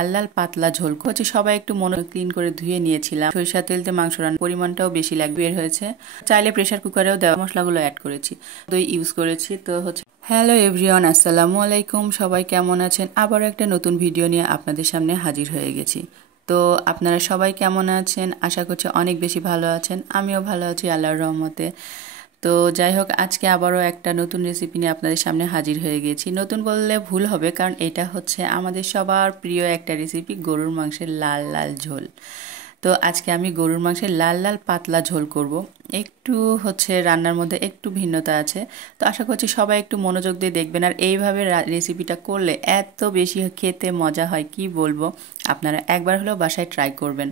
লাল লাল পাতলা ঝোল হচ্ছে সবাই একটু মনে ক্লিন করে ধুয়ে নিয়েছিলাম। সরিষা তেল দিয়ে মাংস রান্নার পরিমাণটাও বেশি লাগবে বের হয়েছে। চাইলে প্রেসার কুকারেও দেওয়া মশলাগুলো অ্যাড করেছি, দই ইউজ করেছি। তো হচ্ছে হ্যালো এভরিওয়ান, আসসালামু আলাইকুম। সবাই কেমন আছেন? আবার একটা নতুন ভিডিও নিয়ে আপনাদের সামনে হাজির হয়ে গেছি। তো আপনারা সবাই কেমন আছেন? আশা করছি অনেক বেশি ভালো আছেন। আমিও ভালো আছি আল্লাহর রহমতে। তো যাই হোক, আজকে আবারও একটা নতুন রেসিপি নিয়ে আপনাদের সামনে হাজির হয়ে গেছি। নতুন বললে ভুল হবে, কারণ এটা হচ্ছে আমাদের সবার প্রিয় একটা রেসিপি, গরুর মাংসের লাল লাল ঝোল। তো আজকে আমি গরুর মাংসের লাল লাল পাতলা ঝোল করব। একটু হচ্ছে রান্নার মধ্যে একটু ভিন্নতা আছে। তো আশা করছি সবাই একটু মনোযোগ দিয়ে দেখবেন, আর এইভাবে রেসিপিটা করলে এত বেশি খেতে মজা হয় কি বলবো। আপনারা একবার হলেও বাসায় ট্রাই করবেন।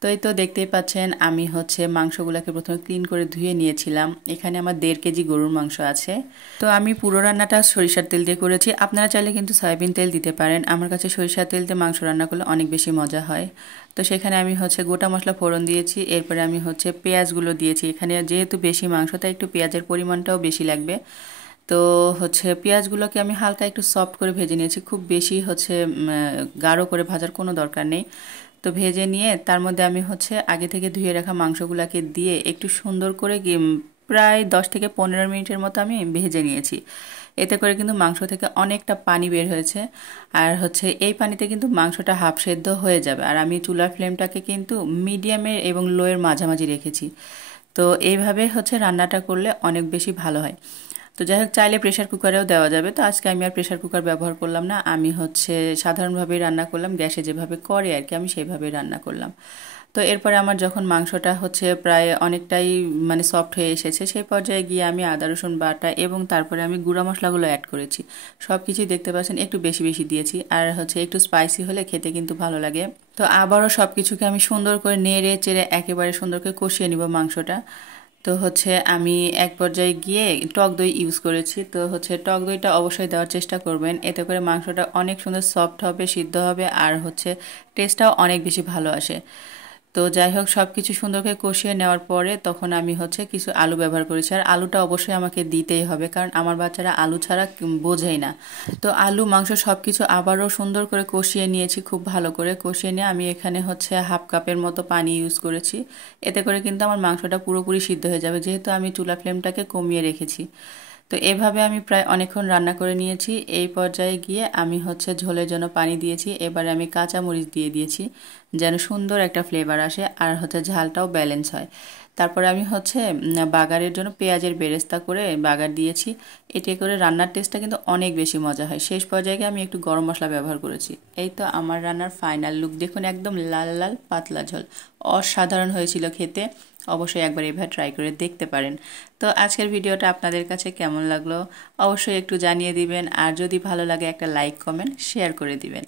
তো এই তো দেখতেই পাচ্ছেন, আমি হচ্ছে মাংসগুলোকে প্রথমে ক্লিন করে ধুয়ে নিয়েছিলাম। এখানে আমার 1.5 কেজি গরুর মাংস আছে। তো আমি পুরো রান্নাটা সরিষার তেল দিয়ে করেছি। আপনারা চাইলে কিন্তু সয়াবিন তেল দিতে পারেন। আমার কাছে সরিষার তেল দিয়ে মাংস রান্না করলে অনেক বেশি মজা হয়। তো সেখানে আমি হচ্ছে গোটা মশলা ফোড়ন দিয়েছি। এরপরে আমি হচ্ছে পেঁয়াজগুলো দিয়েছি। এখানে যেহেতু বেশি মাংস, তাই একটু পেঁয়াজের পরিমাণটাও বেশি লাগবে। তো হচ্ছে পেঁয়াজগুলোকে আমি হালকা একটু সফট করে ভেজে নিয়েছি। খুব বেশি হচ্ছে গাঢ় করে ভাজার কোনো দরকার নেই। তো ভেজে নিয়ে তার মধ্যে আমি হচ্ছে আগে থেকে ধুয়ে রাখা মাংসগুলোকে দিয়ে একটু সুন্দর করে প্রায় 10 থেকে 15 মিনিটের মতো আমি ভেজে নিয়েছি। এতে করে কিন্তু মাংস থেকে অনেকটা পানি বের হয়েছে। আর হচ্ছে এই পানিতে কিন্তু মাংসটা হাফ সেদ্ধ হয়ে যাবে। আর আমি চুলার ফ্লেমটাকে কিন্তু মিডিয়ামের এবং লোয়ের মাঝামাঝি রেখেছি। তো এইভাবে হচ্ছে রান্নাটা করলে অনেক বেশি ভালো হয়। তো যাই হোক, চাইলে প্রেশার কুকারেও দেওয়া যাবে। তো আজকে আমি আর প্রেশার কুকার ব্যবহার করলাম না। আমি হচ্ছে সাধারণভাবেই রান্না করলাম, গ্যাসে যেভাবে করে আর কি, আমি সেইভাবেই রান্না করলাম। তো এরপরে আমার যখন মাংসটা হচ্ছে প্রায় অনেকটাই মানে সফট হয়ে এসেছে, সেই পর্যায়ে গিয়ে আমি আদা রসুন বাটা এবং তারপরে আমি গুঁড়া মশলাগুলো অ্যাড করেছি। সব কিছুই দেখতে পাচ্ছেন একটু বেশি বেশি দিয়েছি। আর হচ্ছে একটু স্পাইসি হলে খেতে কিন্তু ভালো লাগে। তো আবারও সব কিছুকে আমি সুন্দর করে নেড়ে চেড়ে একেবারে সুন্দর করে কষিয়ে নিব মাংসটা। তো হচ্ছে আমি এক পর্যায়ে গিয়ে টক দই ইউজ করেছি। তো হচ্ছে টক দইটা অবশ্যই দেওয়ার চেষ্টা করবেন, এতে করে মাংসটা অনেক সুন্দর সফট হবে, সিদ্ধ হবে, আর হচ্ছে টেস্টটাও অনেক বেশি ভালো আসে। তো যাই হোক, সব কিছু সুন্দর করে কষিয়ে নেওয়ার পরে তখন আমি হচ্ছে কিছু আলু ব্যবহার করেছি। আর আলুটা অবশ্যই আমাকে দিতেই হবে, কারণ আমার বাচ্চারা আলু ছাড়া বোঝেই না। তো আলু মাংস সব কিছু আবারও সুন্দর করে কষিয়ে নিয়েছি। খুব ভালো করে কষিয়ে নিয়ে আমি এখানে হচ্ছে হাফ কাপের মতো পানি ইউজ করেছি। এতে করে কিন্তু আমার মাংসটা পুরোপুরি সিদ্ধ হয়ে যাবে, যেহেতু আমি চুলা ফ্লেমটাকে কমিয়ে রেখেছি। তো এভাবে আমি প্রায় অনেকক্ষণ রান্না করে নিয়েছি। এই পর্যায়ে গিয়ে আমি হচ্ছে ঝোলের জন্য পানি দিয়েছি। এবারে আমি কাঁচা মরিচ দিয়ে দিয়েছি, যেন সুন্দর একটা ফ্লেভার আসে আর হচ্ছে ঝালটাও ব্যালেন্স হয়। তারপরে আমি হচ্ছে বাগারের জন্য পেঁয়াজের বেরেস্তা করে বাগার দিয়েছি। এতে করে রান্নার টেস্টটা কিন্তু অনেক বেশি মজা হয়। শেষ পর্যায়ে আমি একটু গরম মশলা ব্যবহার করেছি। এই তো আমার রান্নার ফাইনাল লুক দেখুন, একদম লাল লাল পাতলা ঝোল। অসাধারণ হয়েছিল খেতে। অবশ্যই একবার এভাবে ট্রাই করে দেখতে পারেন। তো আজকের ভিডিওটা আপনাদের কাছে কেমন লাগলো অবশ্যই একটু জানিয়ে দিবেন, আর যদি ভালো লাগে একটা লাইক কমেন্ট শেয়ার করে দিবেন।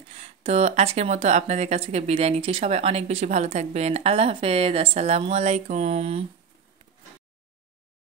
তো আজকের মতো আপনাদের কাছ থেকে বিদায় নিচ্ছি। সবাই অনেক বেশি ভালো থাকবেন। আল্লাহ হাফেজ, আসসালামু আলাইকুম।